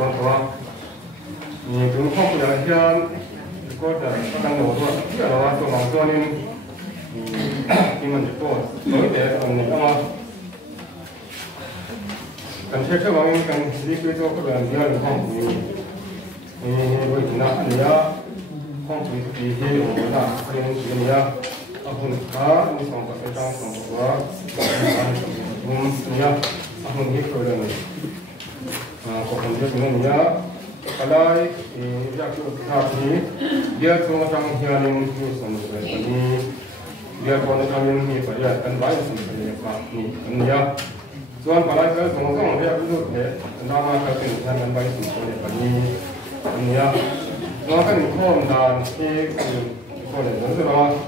con thua nhìn chúng không phải là hiền có thể các đang đầu thôi cái đó tôi mong cho nên khi mình được tôi đối để ở này đó cần thiết cho bạn cần đi cứ cho các bạn nhớ được không thì với chúng ta anh nhớ không chỉ vì thế mà chúng ta phải nên nhớ aku khá những sản phẩm trong sản phẩm của anh nhớ aku nghĩ rồi này còn phần nhiều nhớ cái này thì chắc chắn là thì dia semua trong hiền những sản phẩm này dia còn trong những gì phải là cần phải sản phẩm này phải ni nhớ soal kalau saya semua dia itu nama kami dengan baik semua ini ni ya, maka ni kom dan kom dan sebab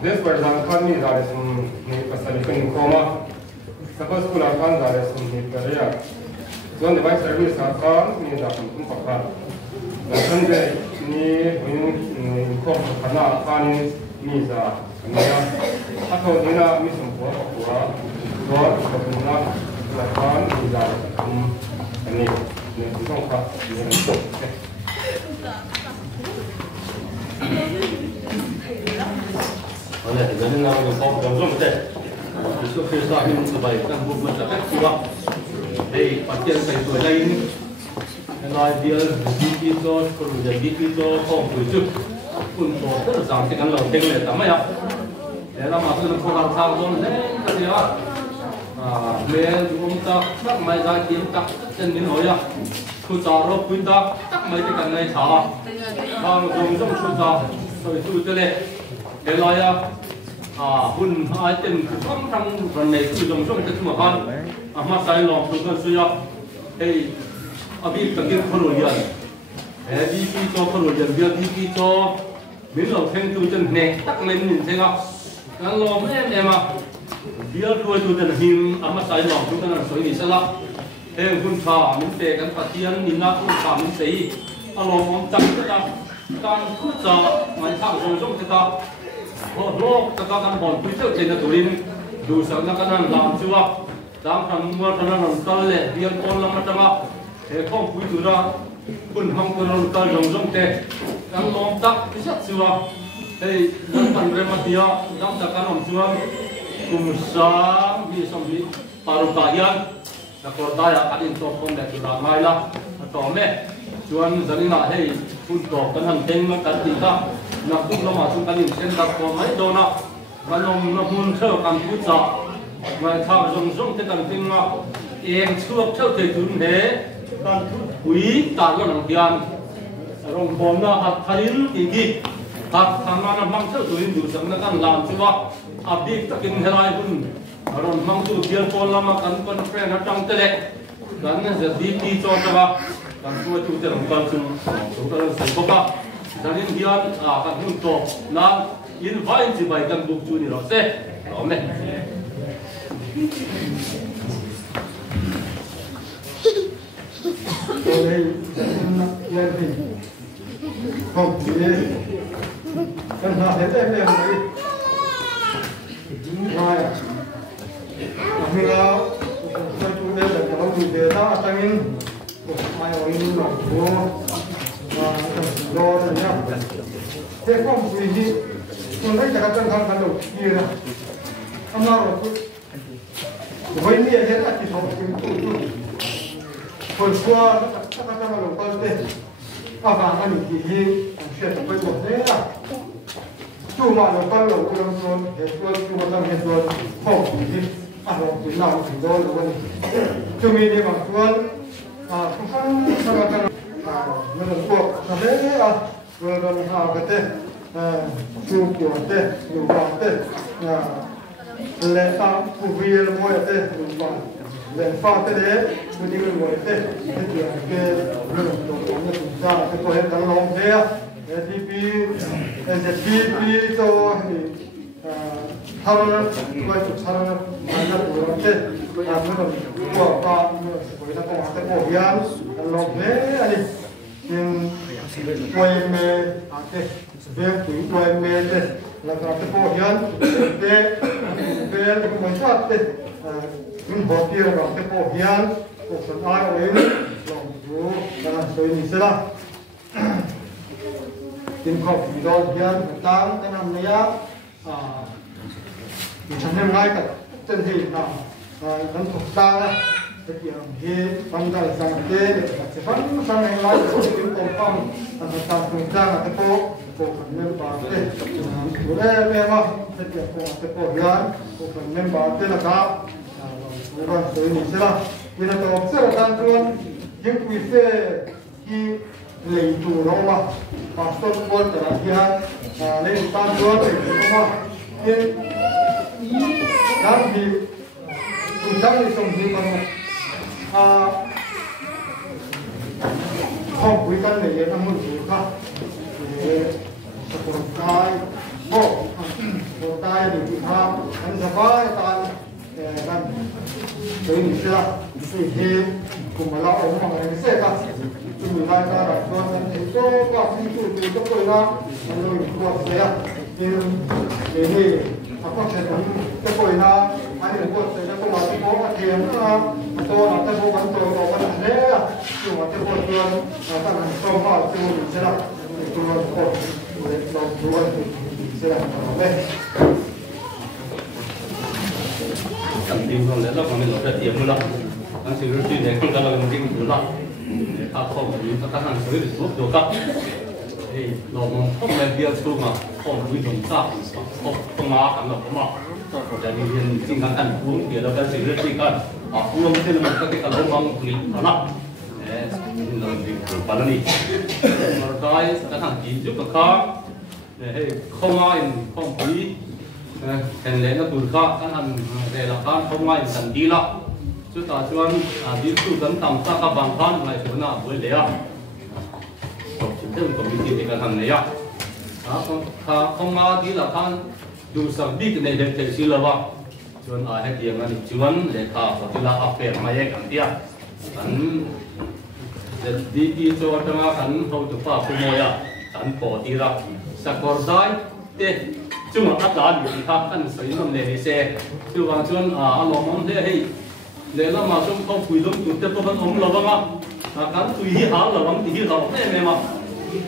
des perjalanan kami dari sini pasal ini koma, sebab sekolah kan dari sini kerja, soal ni baik servis akan ni dah pun pakai, dan sampai ni kom karena kan ni dah ni ya, atau ni nak ni semua soal sebenarnya lakukan di dalam ini untuk apa? Oleh jadi nama kau jom betul. Itu kisah yang kebaikan bukan tak kuat. Hei, pasien saya tu lain. Kalau dia itu kalau jadi itu kau tujuh pun betul sampai kan lalu tengok tak maya. Dalam masa nak orang tahu tu, kerja. Mẹ chúng ta các máy ra kiếm tắc chân đến hồi à, khu trò rồi quyên ta các máy cái cần này thả, đang dùng trong khu trò rồi thu cho lên, để lại hun hai tên không trong phần này cứ dùng trong cái mà con, mà sai lòng chúng ta suy à, thì abi cần cái khâu liền, đi cho khâu liền việc đi cho biến lòng thêm tu chân này tắc lên nhìn thấy không, đang lòng em à. Dia dua tu dan him amat saya long tu kan soi ni salah. Pun kha min te kan patian ina pun kha min sei. Along om tak kita kan ku cha mai thang song kita. Lo kita kan bon tu tu chen tu rin du sa na kan lam chuwa. Dang kan mua kan ram tal le dia kon lam tanga. Khom pui tu ra pun hang kan ram tal song te. Kan lom tak pisat chuwa. Dan kan rematia dang tak kan om chuwa. Kumsam di sambil paruh kajian, nak kortaya kadin topong dan sudah mailah atau cuan jadi nak hei untuk kan tengok kan kita nak pun lama tu kadin sendak komai dona kalau nak muncul kan puasa, mereka zong tekan tengok yang suap terjun he kan hui taruh nangkian, orang bona hat karin tinggi, hat kamana mangsa tuin dusang kan lam cuba. Abdi tak ingin helai pun orang mampu biar pola makan pun friend datang telek dan jadi di coba kan semua itu terangkan semua sebab jadi dia akan untuk nak invite jibaikan bukti ni rasa, ramai. Oleh yang ini, kau ini kan ada yang Rồi, bây giờ tôi chủ đề là có chủ đề đó tăng in một mai ở in lòng của do này nhá. Thế không vì gì, tôi thấy là các con đầu kia nè, hôm nào rồi với nghĩa thế là chỉ sống hồi xưa các con đầu con thế, và anh chỉ chuyện với một thế là chú mà nó con lẩu con con hết con chú mà con hết con khổ thì ăn lẩu thì làm thì đó luôn chú mình đi bằng con không phải sao mà con mình làm cuộc là thế vừa làm hào cái thế chú kiểu thế nhiều bằng thế lệ ta phụ vi là mỗi thế nhiều bằng lệ pha thế đấy mình đi gần mỗi thế cái chuyện cái mình làm đồ nó cũng ra cái coi hết đang lòng thế SDP to 하루는 그걸 하루는 만나고 그런데 아무런 뭐가 거기다 꼭 하고 미안 알로베 아니 포에메 아테 베 포에메데 라가테 포히안 베 뭐 샤테 인 호티라 가테 포히안 꼭 아이오인 chú đang soi đi xem nào tin khóc vì đó hiện tăng cái năm này á thì chẳng nên ngay cả chân thì nào vẫn thuộc sang á cái chuyện thì bằng tay sang cái để sẽ vẫn sang này lại cái chuyện công phong là ta cùng sang là cái phố phần nên bảo cái chủ đề về mà cái chuyện cái phố hiện phần nên bảo cái là cả bukan soi ni sila kita observan tuan yang kuise ki leitu Roma pastor Paul terakhir leitan tuan Roma yang dan di tunjang di sini mana không quý căn này là một thứ khác một tay một tay để chúng ta anh sẽ phải tay kan jadi misalnya sihir kumala orang orang ini saya kasih itu mulai dari tuan itu kasih itu koina lalu itu saya ini apa saya itu koina ada buat saya itu masih buat dia atau nanti bukan bukan saya itu nanti buat tuan nanti semua itu misalnya itu buat saya tầm tin không lẽ là còn mình lột ra tiền luôn đó, anh sử dụng chuyện này không có là mình tin được đó, để ta không phải dùng các hàng sới để giúp được các, thì nó không phải việc xuống mà không phải dùng sao, không má cảm động mà, để mình xin các anh uống thì là cái sử dụng chuyện cần, uống thì là mình có cái lỗ mong của mình đó, để mình làm việc của bạn này, mà cái các hàng chỉ giúp các khác, để không ai không quý thành lẽ nó tụt khác các anh để là các không ai thành đi lắm chúng ta chọn đi tu tấn tầm ta các bằng khan lại chỗ nào với lẽ chính thức của mình thì cái thằng này á không ai đi là khan dù sao đi cái này để thể xí là bao chọn ai hết tiền anh chọn để ta có thể là áp phèn mà cái cái gì anh đi cho chúng ta anh hậu chụp phá phù môi à anh bỏ đi ra sạc đai thế chúng ta đã làm gì khác anh sử dụng để xe chứ còn chuyện anh làm món thế hay để làm mà chúng không quý lắm chúng ta có vẫn ổn là vâng ạ cái tùy hi hảo là vâng thì hi hảo thế mà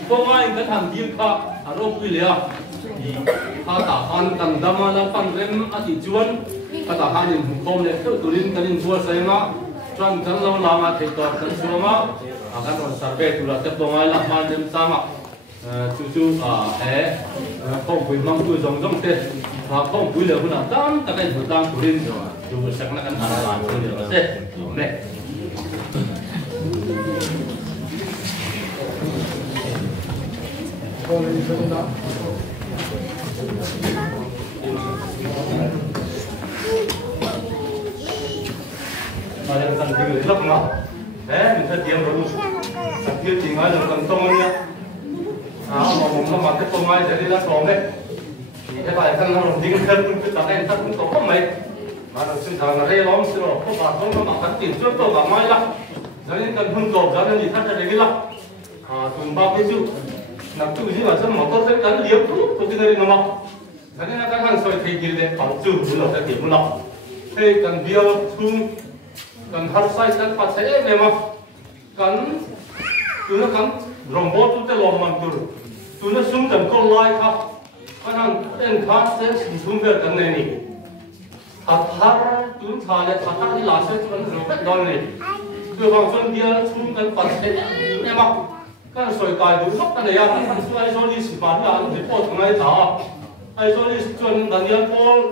không ai cái thằng gì khác rồi quý lẽ thì ta anh cần đam mê là phần rem ở thị trường ta hai những không để tự tin cái những vua xây mà chọn cái lâu làm mà thấy tốt cái số mà cái còn sản phẩm tu là tiếp tục ai làm mà đem sang mà chú thế không quý mong tôi giống thế không quý liệu là đam ta cái một đam của linh rồi dù sáng là cái hàng làm của linh rồi thế này mà đang cần gì người lốc mà thế mình sẽ tiêm rồi cần thiết thì nói là cần tông nhá mà nó mà cái tông ai sẽ đi ra sòng đấy cái bài thân nó làm tiếng thân cái tao đây thân cũng có mấy mà nó sinh sản là đây lắm xíu rồi có bà không có mặc tiền trước tôi cả mai lắm cho nên cần hung cột cho nên gì thắt ra đấy lắm tụi bao cái chú nằm chú gì mà sao mà có cái cắn liếm tôi cái này nó mọc cho nên là các hàng soi thấy gì đấy bảo chú là cái điểm nó thế cần bia chung cần hạt sai cần phát sẽ về mà cần tụi nó cần rồng bó tụi nó lồng măng tụi nó súng cần con lai khác các hàng em khác sẽ sử dụng về cái này nè hạt tụi nó thà lại hạt đi làm sẽ tụi nó rất đôi này tụi bằng chân bia chung cần phát sẽ về mà các soi cài đủ khắp cái này à các soi rồi đi xử phạt là để bỏ thằng này thả ai rồi đi chuẩn đàn điên Paul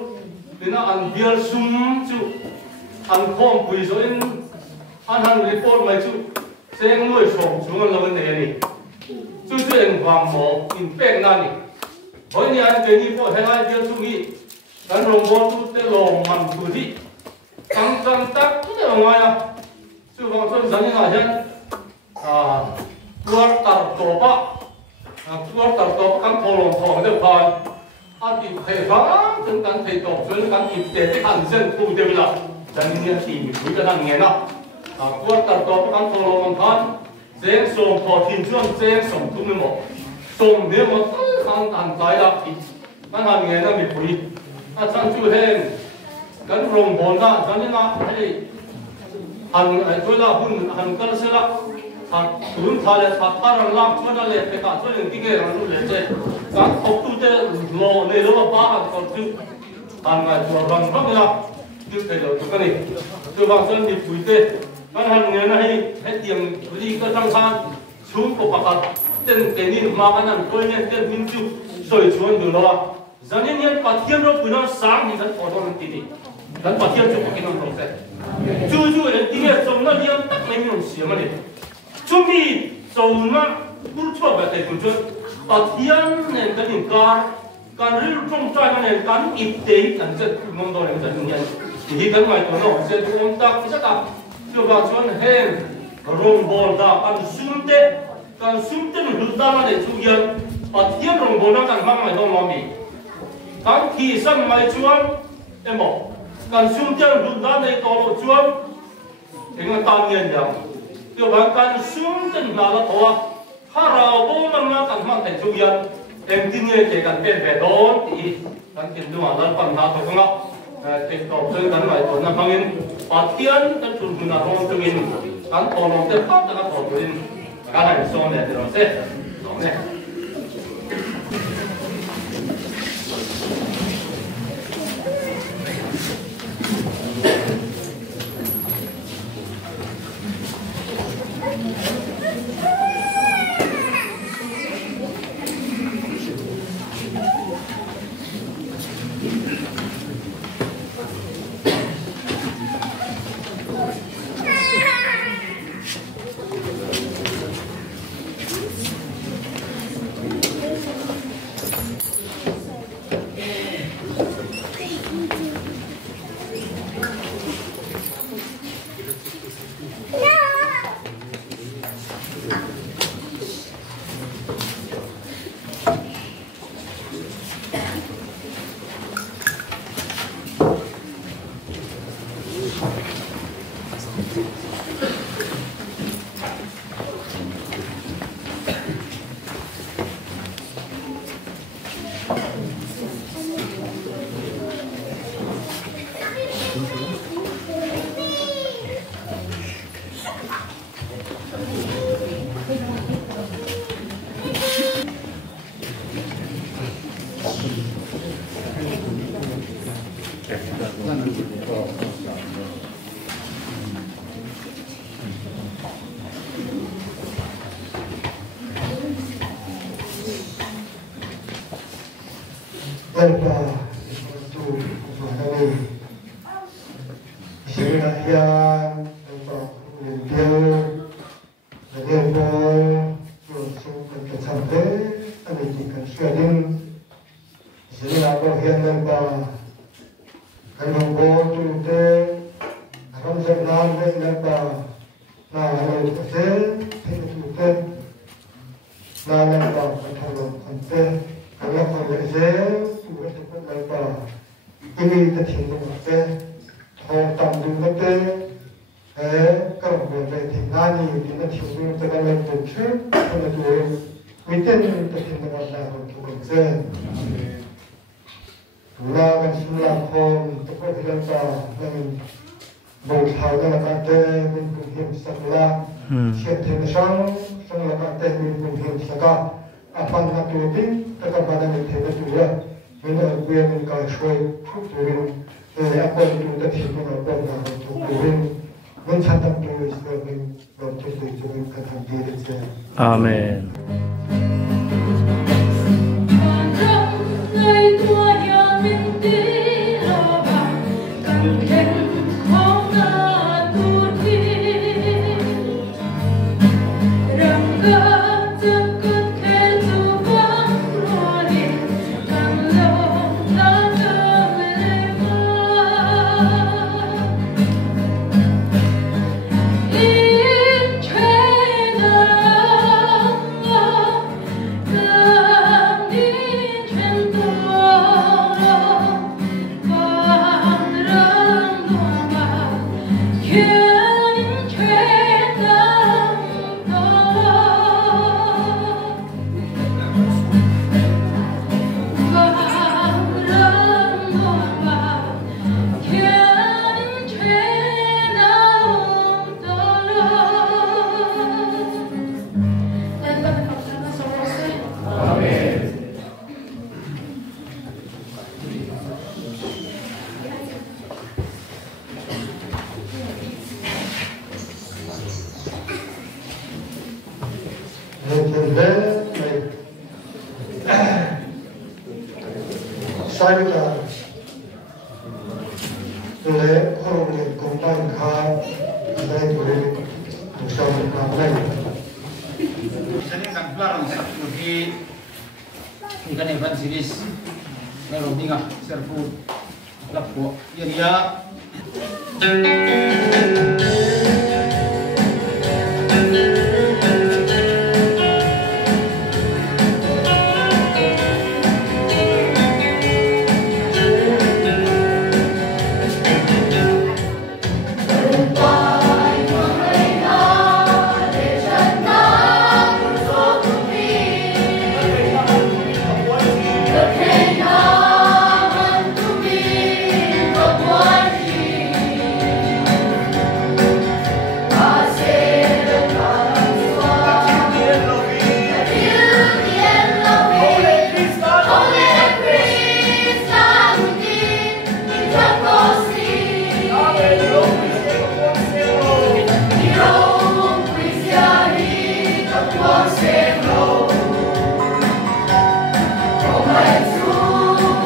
thì nó ăn bia súng chú ăn khom quỳ rồi ăn lấy Paul mày chú sẽ nuôi sống chúng nó là vấn đề này chú chuyện hoàng mỏ in bẹn na này bởi vì anh cái gì có hay ai bia chú nghĩ cái lồng bò chú cái lồng mặn chú gì căng căng tắc chú cái ngoài à chú vào xuân dẫn như nào chứ quạt tạt tổ bạ quạt tạt tổ căng thô lồng thòng được thôi anh thì thầy phá chúng ta thầy tổ chúng ta kịp để cái hành dân thu tiêu là chẳng như tìm quý cái thằng nghe nào quạt tạt tổ căng thô lồng thòng dễ sống thọ thiên chương dễ sống thu mới một sống nếu mà không tàn trái là thì cái thằng nghe nó bị quý chẳng chú thêm cái lồng bồn ra cho nên là cái hành tôi là hun hành cân sẽ là Tuấn thà là thà rằng làm cho nó lệ phải cả cho những cái rằng nó lệ chứ các học tu thế lo này lo ba còn tu hàng ngày tu rằng không là tu cái đó tu cái này tu bằng chân đi bùi thế các hàng người này hết tiền đi cái trong san xuống của bạc tên cái này mà cái này tôi nhận tên minh chú rồi xuống được lo giờ nên nhận phát hiện rồi bữa nào sáng thì vẫn có đồng tiền vẫn phát hiện cho cái nó không phải chú là tiền trong nó nhận tắc mấy đồng tiền mà này chúng mi sau nó cũng cho về cái chuyện phát hiện nên cái những cái rìu trong trái cái này cái ít đấy cái sẽ ngon đó là cái nhận thì cái ngoài đó nó sẽ ôm tắc cái sao cho vào chuyện hen rong bồn da cái sum tê mình hút ra để chú nhận phát hiện rong bồn nó càng mang lại đó mà mình cái khi sân mai chuan em bảo cái sum tê hút ra để to lo chuan cái nó tan nhiên nhau điều bạn cái sum tê là to ha rau bông mà càng mang lại chú nhận em tin như thế cái bên về đó thì cái tiền đồ mà lần phần nào thôi không ạ cái cầu chơi cái này còn là mang in phát hiện cái chủ nhân là rong chung in cái to lo để phát cái to chung in cái này xong này rồi sẽ xong này Amen. In China sai cả lễ hôm nay công ban khá đây tuổi trong năm nay Saya ni kan keluar orang seperti ikan event series kalau tinggal serbu lapu dia Hãy subscribe cho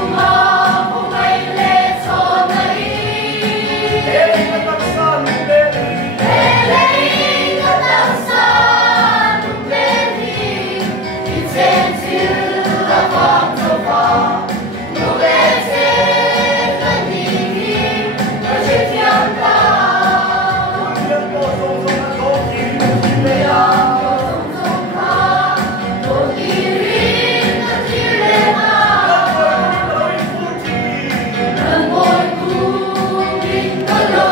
kênh Ghiền Mì Gõ để không bỏ lỡ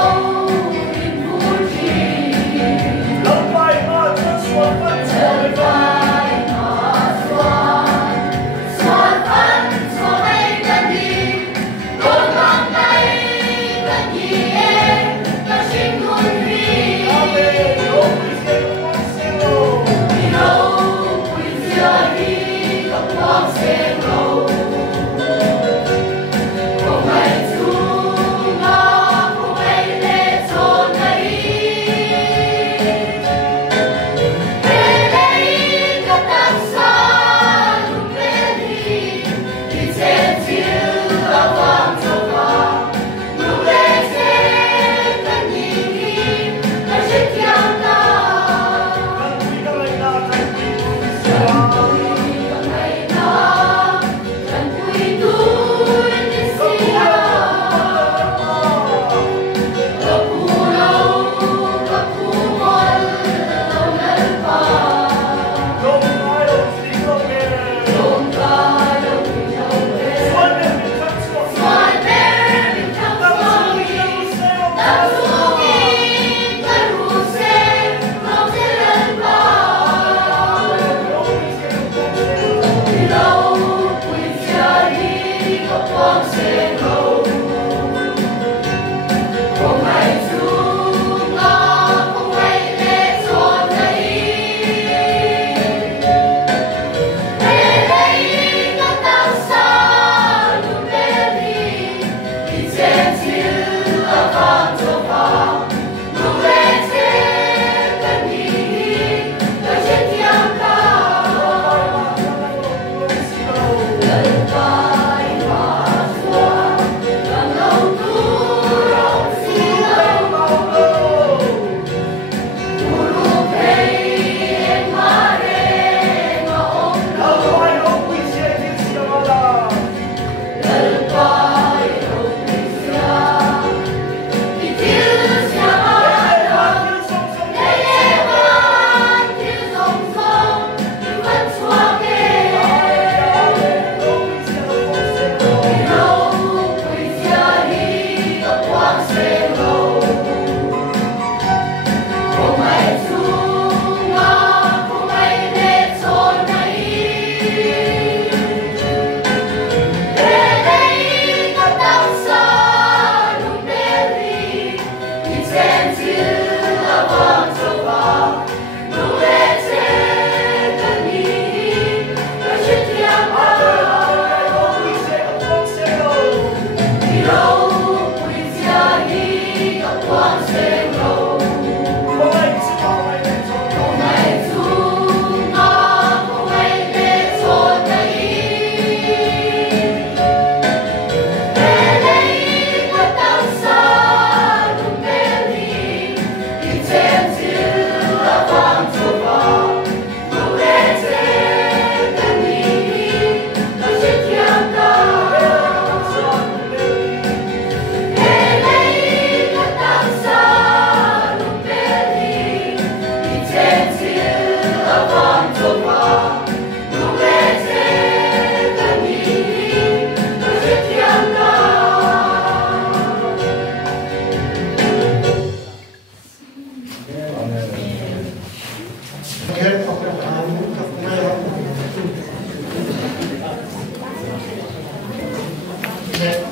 để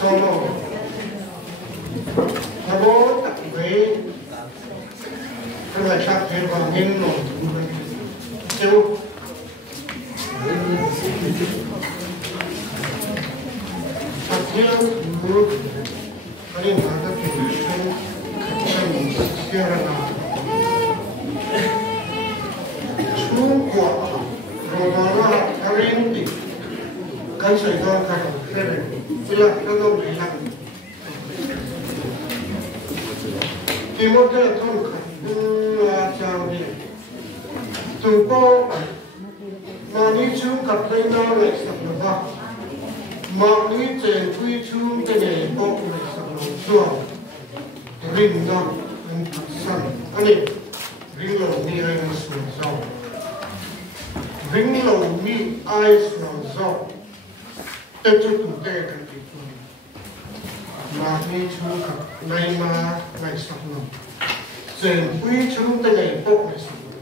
solo nó bố tập với cái loại sắc thế và nghiêng nổi châu tập theo nước cái này là cái chuyện không xưa là chú của rồi nó là cái riêng gì cái sợi dây cái này đây là cái đâu để làm thì một cái thông là chào đi từ cô mà đi chung cặp đây nào lại sập nó mà đi chơi vui chung cái này cô lại sập nó xuống rình đó anh sẵn anh ấy rình lâu mi ai xuống sau rình lâu mi ai xuống sau tất cả chúng ta cần phải mà đi chung cặp này mà lại sập nó chơi vui chung cái này cô lại sập nó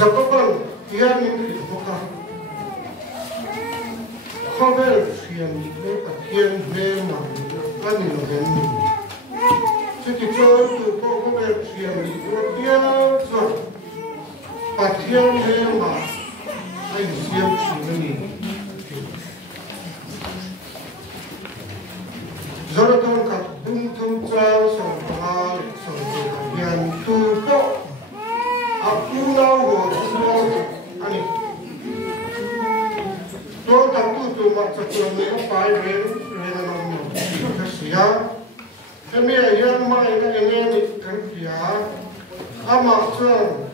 giờ các bạn hiện mình thì có cả không phải là phiền với cả thiên về mà anh nhìn nó đến mình chứ thì cho từ cô không phải phiền thì nó tiếc rồi và thiên về mà anh siêu chỉ với mình do đó con cả đúng thông trang sòng hoa sòng từ cả hiện từ cô aku lawa semua ani to tak tu macam ni apa yang nama kesia kami yang mai ini kan dia amak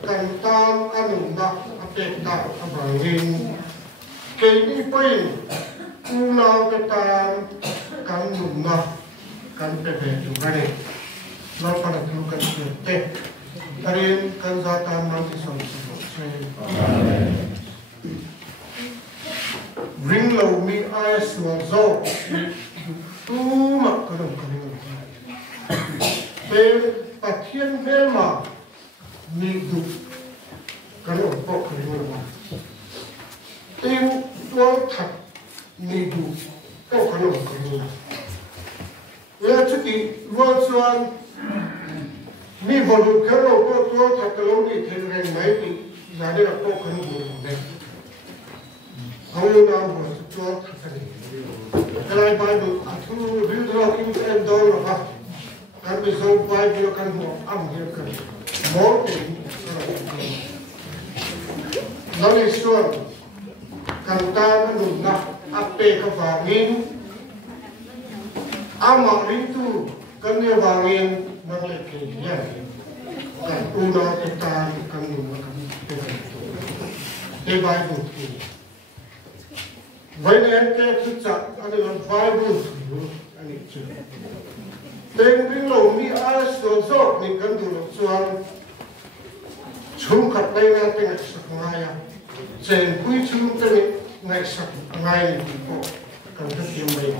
kantang anu nak apek tak abangin kini poin ulau ketan kan numah kan pepe juga ni lapan tu kan teh Karin kan zatan nanti sampai ring low mi ai suang zo tu mak kadang kadang be patien belma mi du kadang pok kadang ma tim tuang tak mi du pok kadang kadang ya cuti luar suan mi bolu kero ko to thakalo ni thengre mai ti jade ra ko kan bu ne awu na bo to thakale kalai bai bu athu bil dro ki kan do ro ha kan bi so bai bi kan mo am he kan mo ti na ni suan kan ta nu na ape ka va min ama rintu kan ne va min năng lực thì nhé, cái u đó chúng ta cần nhiều mà cần cái bài bút thì vậy nên cái thực trạng anh ấy làm bài bút anh ấy chưa tên cái lỗ mi ai số số mình cần đủ lực xoan chúng cặp đây là cái ngày sắp ngay à trên quý chúng cái ngày sắp ngay thì có cần rất nhiều mấy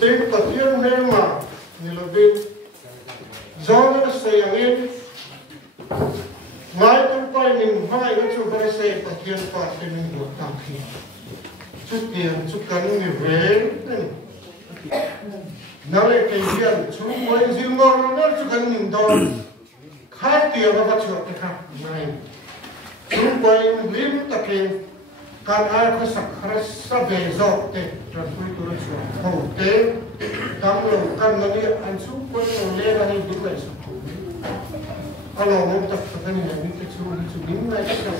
tên tập thiên nên mà như là bên do nó xây dựng ngay trong tay mình vai nó chụp cái xây và thiên phạt thì mình buộc tạm khi chút tiền chút cắn người về nó lại cái tiền chúng mới riêng ngon nó chút cắn mình đo khai tiền nó bắt chuột cái khác này chúng quay lim tập kia can ai có sắc khá về giọt thế rồi tôi chuột hậu tế tam lồng căn nó đi ăn súp quay nó lên là đúng vậy alo muốn tập cái này mình cái chú đứng này cái nào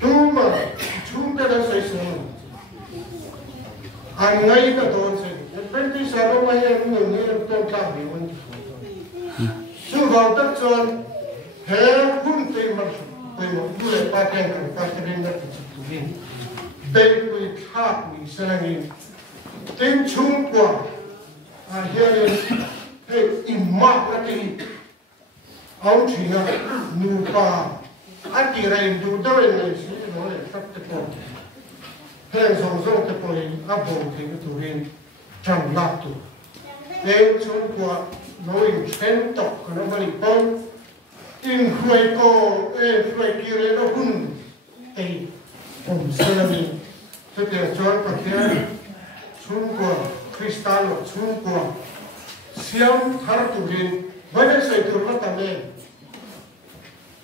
tu mà chúng ta đã xây dựng anh ngay cả tôi xây bênที่สามไม่ยังหนึ่งนี่ต้องทำอยู่chú vào tất chân hết hun tiền màไปหมดด้วยป้าแกงกันป้าจะเล่นนักจิตวิญญาณเด็กไปฆ่ามีสร้างเองเต็มชุ่มกว่าเฮียเนี่ยให้อิ่มมากนะที่เอาจริงนะนูป้าอันที่ไรดูได้เลยสิน้อยสักตะปอนแห้งสองตะปอนอับบ่งถึงตัวเองจังลับตัวเต็มชุ่มกว่าน้อยเช่นตกกันมาอีกปอนอินคุยโกคุยกิเรโนหุ่นไอ้ผมเซรามิ cho tiền cho bậc thiên chung của Christian chung của siam thar tu rin với cái sự tu nó tạm lên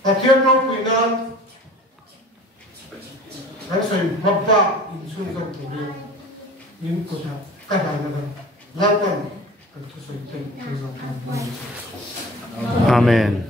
bậc thiên nó quy nan cái sự mập bạ chung trong tu rin in của ta cái này là lao quan cái sự tình cái sự tham. Amen.